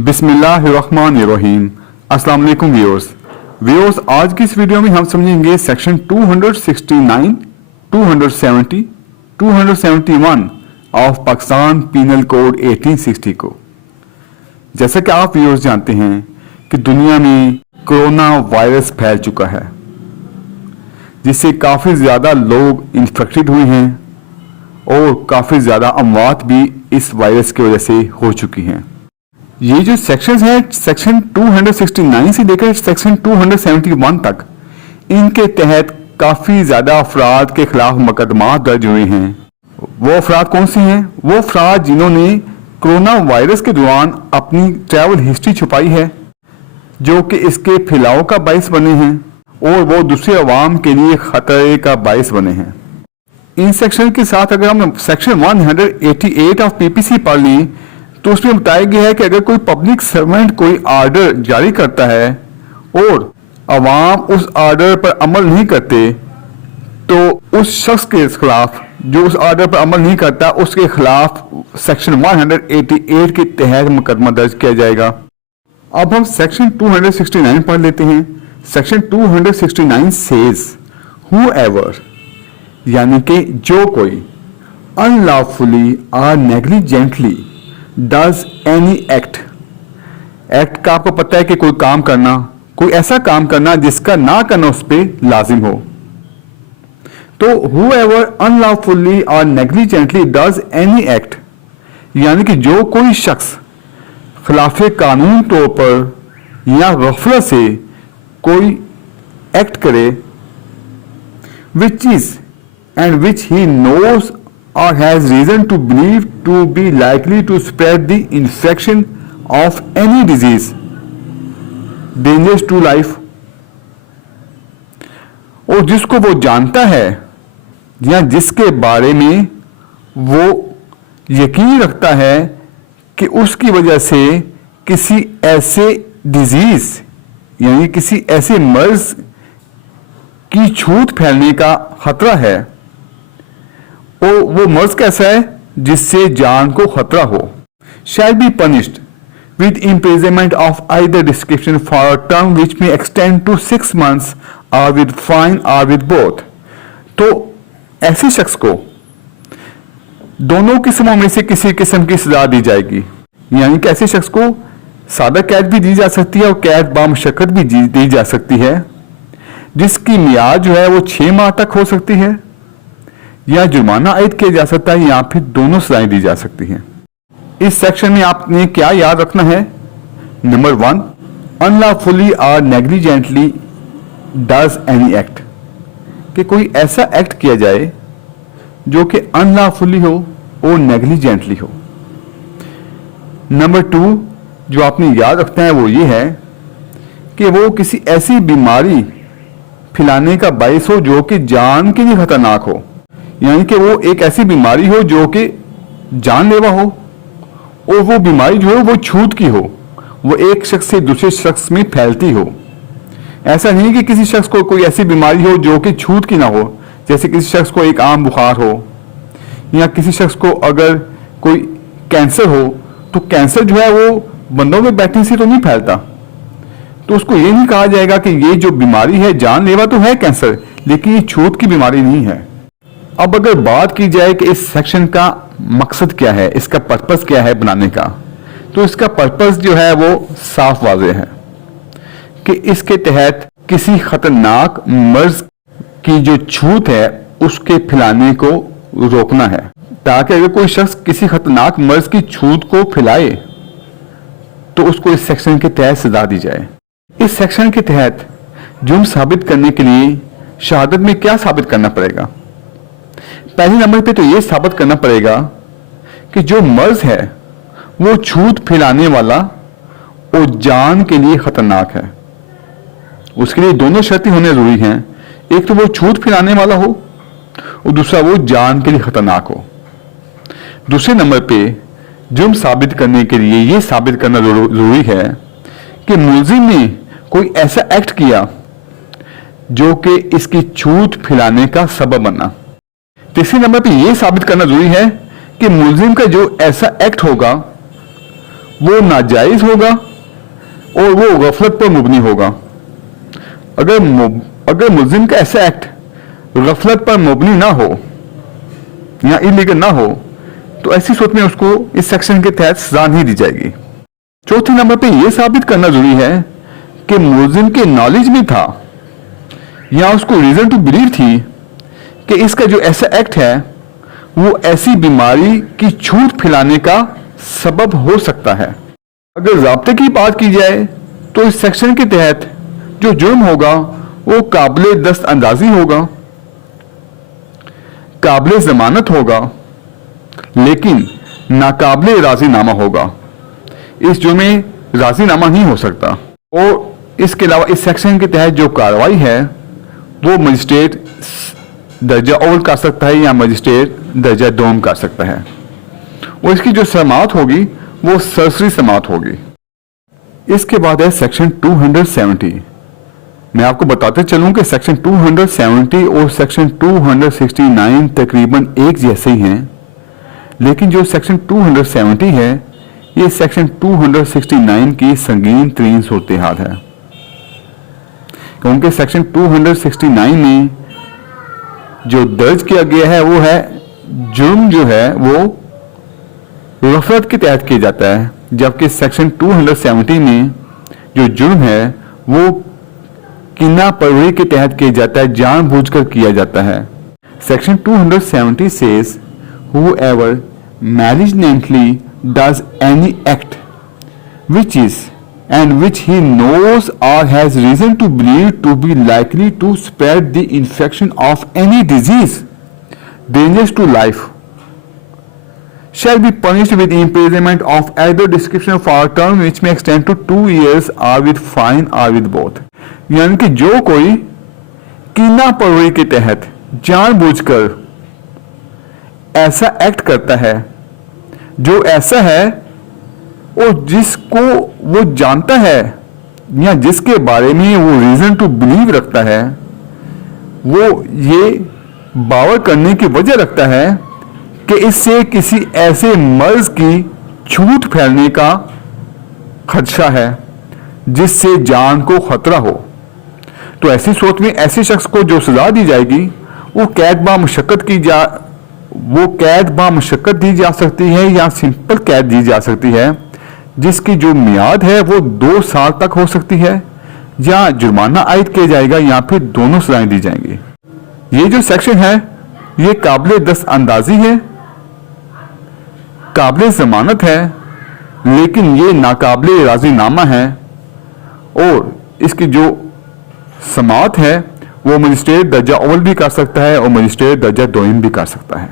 बिस्मिल्लाहिर्रहमानिर्रहीम। अस्सलाम वालेकुम व्यूअर्स। आज की इस वीडियो में हम समझेंगे section 269, 270, 271 of Pakistan penal code 1860 को। जैसा कि आप व्यूअर्स जानते हैं कि दुनिया में कोरोना वायरस फैल चुका है, जिससे काफ़ी ज़्यादा लोग इन्फेक्टेड हुए हैं और काफ़ी ज़्यादा अमवात भी इस वायरस की वजह से हो चुकी हैं। ये जो सेक्शंस हैं, सेक्शन 269 से लेकर सेक्शन 271 तक, इनके तहत काफ़ी ज़्यादा अफराद के खिलाफ मुकदमा दर्ज हुए हैं। वो अफराद कौन से हैं? वो अफराद जिन्होंने कोरोना वायरस के दौरान अपनी ट्रैवल हिस्ट्री छुपाई है, जो कि इसके फैलाव का बायस बने हैं और वो दूसरे अवाम के लिए खतरे का बायस बने हैं। इन सेक्शन के साथ अगर हम सेक्शन 188 ऑफ पीपीसी पढ़ लें तो उसमें बताया गया है कि अगर कोई पब्लिक सर्वेंट कोई आर्डर जारी करता है और अवाम उस आर्डर पर अमल नहीं करते, तो उस शख्स के खिलाफ जो उस आर्डर पर अमल नहीं करता, उसके खिलाफ सेक्शन 188 के तहत मुकदमा दर्ज किया जाएगा। अब हम सेक्शन 269 पढ़ लेते हैं। सेक्शन 269 सेज हूएवर, यानी कि जो कोई अनलॉफुली और नेग्लिजेंटली डज एनी एक्ट का आपको पता है कि कोई काम करना, कोई ऐसा काम करना जिसका ना करना उस पर लाजिम हो। तो whoever unlawfully और negligently does any act, यानी कि जो कोई शख्स खिलाफ कानून तौर पर या गफलत से कोई एक्ट करे, which is and which he knows or has reason to believe to be likely to spread the infection of any disease dangerous to life, और जिसको वो जानता है या जिसके बारे में वो यकीन रखता है कि उसकी वजह से किसी ऐसे डिजीज यानी किसी ऐसे मर्ज की छूत फैलने का खतरा है, और वो मर्ज कैसा है जिससे जान को खतरा हो, shall be punished with imprisonment of either description for a term which may extend to 6 months or with fine or with both। तो ऐसे शख्स को दोनों किस्मों में से किसी किस्म की सजा दी जाएगी, यानी कि ऐसे शख्स को सादा कैद भी दी जा सकती है और कैद बामुशक्कत भी दी जा सकती है, जिसकी मियाद जो है वो 6 माह तक हो सकती है, या जुर्माना आयद किया जा सकता है, या फिर दोनों सजाएं दी जा सकती हैं। इस सेक्शन में आपने क्या याद रखना है? नंबर 1, अनलॉफुली और नेग्लिजेंटली डज एनी एक्ट, कि कोई ऐसा एक्ट किया जाए जो कि अनलॉफुली हो और नेग्लिजेंटली हो। नंबर 2 जो आपने याद रखना है वो ये है कि वो किसी ऐसी बीमारी फैलाने का बायस हो जो कि जान के लिए खतरनाक हो, यानी कि वो एक ऐसी बीमारी हो जो कि जानलेवा हो, और वो बीमारी जो है वो छूत की हो, वो एक शख्स से दूसरे शख्स में फैलती हो। ऐसा नहीं कि किसी शख्स को कोई ऐसी बीमारी हो जो कि छूत की ना हो, जैसे किसी शख्स को एक आम बुखार हो, या किसी शख्स को अगर कोई कैंसर हो तो कैंसर जो है वो बंदों में बैठने से तो नहीं फैलता, तो उसको ये नहीं कहा जाएगा कि ये जो बीमारी है जानलेवा तो है कैंसर, लेकिन ये छूत की बीमारी नहीं है। अब अगर बात की जाए कि इस सेक्शन का मकसद क्या है, इसका पर्पस क्या है बनाने का, तो इसका पर्पस जो है वो साफ वाज़ेह है कि इसके तहत किसी खतरनाक मर्ज की जो छूत है उसके फैलाने को रोकना है, ताकि अगर कोई शख्स किसी खतरनाक मर्ज की छूत को फैलाए तो उसको इस सेक्शन के तहत सजा दी जाए। इस सेक्शन के तहत जुर्म साबित करने के लिए शहादत में क्या साबित करना पड़ेगा? पहले नंबर पे तो ये साबित करना पड़ेगा कि जो मर्ज है वो छूत फैलाने वाला और जान के लिए खतरनाक है। उसके लिए दोनों शर्तें होने जरूरी हैं, एक तो वो छूत फैलाने वाला हो और दूसरा वो जान के लिए खतरनाक हो। दूसरे नंबर पे जुर्म साबित करने के लिए ये साबित करना जरूरी है कि मुलजिम ने कोई ऐसा एक्ट किया जो कि इसकी छूत फैलाने का सबब बना। तीसरे नंबर पे यह साबित करना जरूरी है कि मुलजिम का जो ऐसा एक्ट होगा वो नाजायज होगा और वो गफलत पर मुबनी होगा। अगर मुल्जिम का ऐसा एक्ट गफलत पर मुबनी ना हो या इलीगल ना हो तो ऐसी सूरत में उसको इस सेक्शन के तहत सजा नहीं दी जाएगी। चौथे नंबर पे यह साबित करना जरूरी है कि मुल्जिम के नॉलेज में था या उसको रीजन टू बिलीव थी कि इसका जो ऐसा एक्ट है वो ऐसी बीमारी की छूट फैलाने का सबब हो सकता है। अगर ज़ाब्ते की बात की जाए तो इस सेक्शन के तहत जो जुर्म होगा वो काबिले दस्त अंदाजी होगा, काबिले जमानत होगा, लेकिन नाकाबिले राजीनामा होगा। इस जुर्म में राजीनामा नहीं हो सकता। और इसके अलावा इस सेक्शन के तहत जो कार्रवाई है वो मजिस्ट्रेट दर्जा अव्वल कर सकता है या मजिस्ट्रेट दर्जा दोम कर सकता है। और इसकी जो समाअत होगी वो सरसरी समाअत होगी। इसके बाद है सेक्शन 270। मैं आपको बताते चलूं कि सेक्शन 270 और सेक्शन 269 तकरीबन एक जैसे ही हैं, लेकिन जो सेक्शन 270 है ये सेक्शन 269 की संगीन तरीन सूरत हाल है, क्योंकि सेक्शन 269 में जो दर्ज किया गया है वो है जुर्म जो है वो गफलत के तहत किया जाता है, जबकि सेक्शन 270 में जो जुर्म है वो किन्ना परवरी के तहत किया जाता है, जानबूझकर किया जाता है। Section 270 says whoever malignantly does any act which is and which he knows or has reason to believe to be likely to spread the infection of any disease dangerous to life shall be punished with imprisonment of either description for a term which may extend to 2 years or with fine or with both। यानी कि जो कोई कीना परवरी के तहत जानबूझकर ऐसा act करता है जो ऐसा है और जिसको वो जानता है या जिसके बारे में वो रीजन टू बिलीव रखता है, वो ये बावर करने की वजह रखता है कि इससे किसी ऐसे मर्ज की छूट फैलने का खदशा है जिससे जान को खतरा हो, तो ऐसी सूरत में ऐसे शख्स को जो सजा दी जाएगी वो कैद बा मुशक्कत दी जा सकती है या सिंपल कैद दी जा सकती है, जिसकी जो मियाद है वो 2 साल तक हो सकती है, या जुर्माना आयद किया जाएगा या फिर दोनों सजाएं दी जाएंगी। ये जो सेक्शन है ये काबिले दस्त अंदाजी है, काबिले जमानत है, लेकिन ये नाकाबिले राजीनामा है, और इसकी जो समाअत है वो मजिस्ट्रेट दर्जा अव्वल भी कर सकता है और मजिस्ट्रेट दर्जा दोयम भी कर सकता है।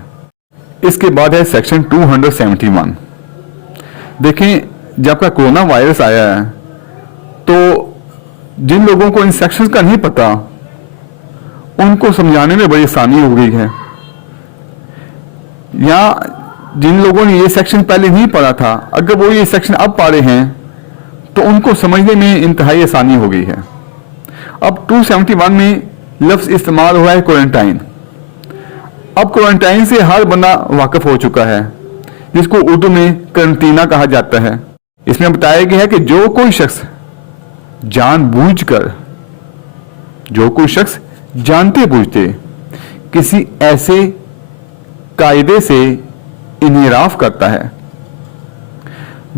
इसके बाद है सेक्शन 271। देखें, जब का कोरोना वायरस आया है तो जिन लोगों को इन सेक्शंस का नहीं पता उनको समझाने में बड़ी आसानी हो गई है, या जिन लोगों ने ये सेक्शन पहले नहीं पढ़ा था अगर वो ये सेक्शन अब पढ़ रहे हैं तो उनको समझने में इंतहाई आसानी हो गई है। अब 271 में लफ्ज इस्तेमाल हुआ है क्वारंटाइन। अब क्वारंटाइन से हर बंदा वाकिफ हो चुका है, जिसको उर्दू में करंटीना कहा जाता है। इसमें बताया गया है कि जो कोई शख्स जानते बूझते किसी ऐसे कायदे से इन्हिराफ करता है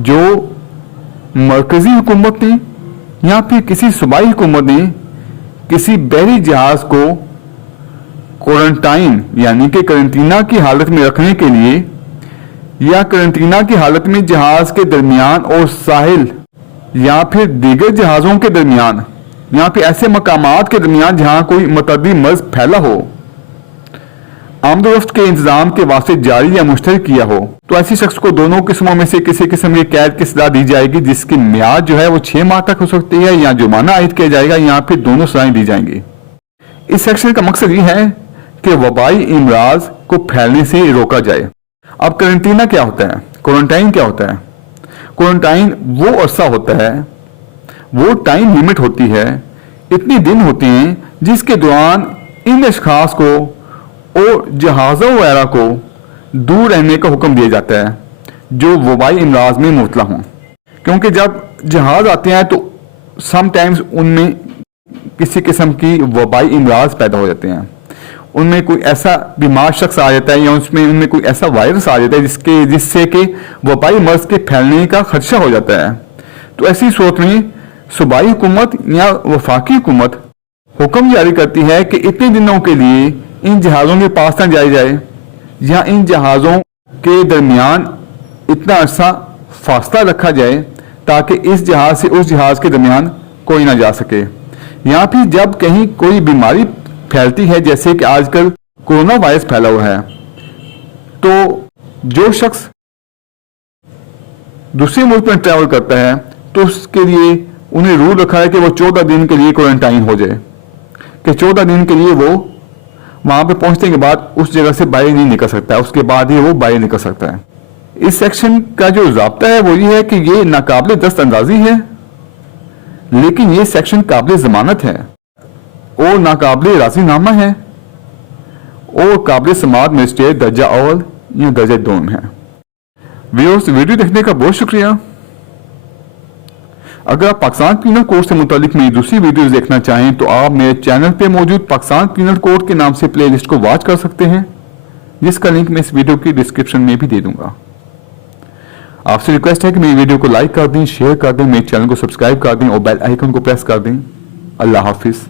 जो मरकजी हुकूमत ने या फिर किसी सूबाई हुकूमत ने किसी बहरी जहाज को क्वारंटाइन यानी कि करंटीना की हालत में रखने के लिए या करंटीना की हालत में जहाज के दरमियान और साहिल या फिर दीगर जहाज़ों के दरमियान या फिर ऐसे मकामात के दरमियान जहां कोई मतअद्दी मर्ज फैला हो, आमदोरफ्त के इंतजाम के वास्ते जारी या मुश्तरक किया हो, तो ऐसी शख्स को दोनों किस्मों में से किसी किस्म की कैद की सजा दी जाएगी, जिसकी मियाद जो है वो 6 माह तक हो सकती है, या जुर्माना आयद किया जाएगा या फिर दोनों सजाएं दी जाएंगी। इस सेक्शन का मकसद ये है कि वबाई इमराज को फैलने से रोका जाए। अब करंटीना क्या होता है, क्वारंटाइन क्या होता है? क्वारंटाइन वो अरसा होता है, वो टाइम लिमिट होती है, इतने दिन होते हैं जिसके दौरान इन अशखास को और जहाज़ों वगैरह को दूर रहने का हुक्म दिया जाता है जो वबाई इमराज में मुबतला हों। क्योंकि जब जहाज आते हैं तो समटाइम्स उनमें किसी किस्म की वबाई इमराज पैदा हो जाते हैं, उनमें कोई ऐसा बीमार शख्स आ जाता है या उनमें कोई ऐसा वायरस आ जाता है जिससे कि वबाई मर्ज के फैलने का खदशा हो जाता है। तो ऐसी सूरत में सूबाई हुकूमत या वफाकी हुकूमत हुक्म जारी करती है कि इतने दिनों के लिए इन जहाज़ों के पास न जाया जाए या इन जहाज़ों के दरमियान इतना अरसा फासला रखा जाए ताकि इस जहाज से उस जहाज के दरमियान कोई ना जा सके। या फिर जब कहीं कोई बीमारी फैलती है, जैसे कि आजकल कोरोना वायरस फैला हुआ है, तो जो शख्स दूसरे मुल्क में ट्रैवल करता है तो उसके लिए उन्हें रूल रखा है कि वो 14 दिन के लिए क्वारंटाइन हो जाए, कि 14 दिन के लिए वो वहां पे पहुंचने के बाद उस जगह से बाहर नहीं निकल सकता है, उसके बाद ही वो बाहर निकल सकता है। इस सेक्शन का जो ज़ाब्ता है वो ये है कि ये नाकाबिले दस्त अंदाजी है, लेकिन ये सेक्शन काबिल जमानत है और नाकाबिले राजीनामा है और काबिल समात मजिस्ट्रेट दर्जा अव्वल या दर्जा दोम है। व्यूअर्स, वीडियो देखने का बहुत शुक्रिया। अगर आप पाकिस्तान पीनल कोड से मुतालिक मेरी दूसरी वीडियोस देखना चाहें तो आप मेरे चैनल पे मौजूद पाकिस्तान पीनल कोड के नाम से प्लेलिस्ट को वॉच कर सकते हैं, जिसका लिंक मैं इस वीडियो की डिस्क्रिप्शन में भी दे दूंगा। आपसे रिक्वेस्ट है कि मेरी वीडियो को लाइक कर दें, शेयर कर दें, मेरे चैनल को सब्सक्राइब कर दें और बेल आइकन को प्रेस कर दें। अल्लाह हाफिज।